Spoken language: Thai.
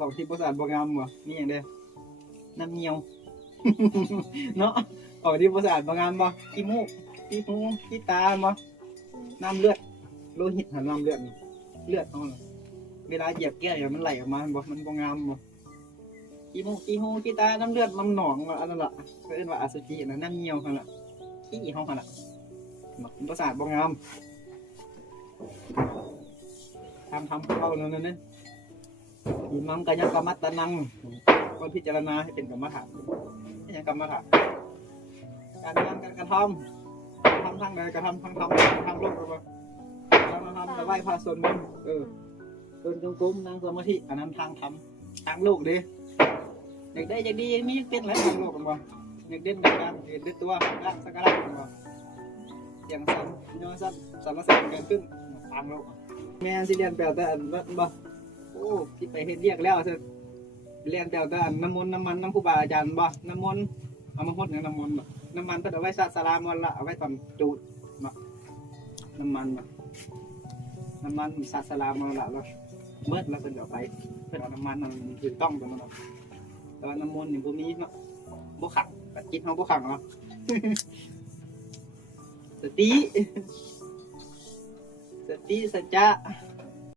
ของที่บริษัทบางงามบ่นี่อย่างเดียวน้ำเงี้ยว เนาะของที่บริษัทบางงามบ่ขี้มูกขี้หูขี้ตาบ่น้ำเลือดโลหิตหันน้ำเลือดเลือดเอาเวลาเหยียบแก้วอย่างมันไหลออกมาบ่มันบางงามบ่ขี้มูกขี้หูขี้ตาน้ำเลือดน้ำหนองอันนั้นล่ะเขาเรียกว่าอสุจินะน้ำเงี้ยวกันล่ะขี้ห้องกันล่ะบริษัทบางงามทำเข้าแล้วนั่นอิมังกายกรรมัตตนังก็พิจารณาให้เป็นกรรมฐานให้ยังกรรมฐานการงานการกระทำทางใดกระทำทางธรรมทางโลกหรือเปล่าทำแต่ไหว้พระสวดมนต์เดินจงกรมนั่งสมาธิอันนั้นทางธรรมทางโลกดิอยากได้อยากดีมีเป็นอะไรทางโลกกันบ่อยากเด่นอยากดังเห็นด้วยตัวร่างสักการะกันบ่อย่างสันยอสันสารเสด็จเกิดขึ้นทางโลกแม่สิเรียนแปลแต่อันบ่โอ้ที่ไปเฮ็ดเรียกแล้วเถอะเรียนแต่อันน้ำมนต์น้ำมันน้ำครูบาอาจารย์บ่น้ำมนต์เอามาพดอย่างน้ำมนต์บ่น้ำมันก็เอาไว้สลามอนละเอาไว้ตอนจูดบ่น้ำมันบ่น้ำมันสลามอนละแล้วเมื่อแล้วเพิ่นเอาไปเพิ่นเอาน้ำมันนั่นถูกต้องตรงนั้นแต่ว่าน้ำมนต์นี่บ่มีเนาะบ่ขังก็จิตเฮาบ่ขังเนาะ สติสัจจะ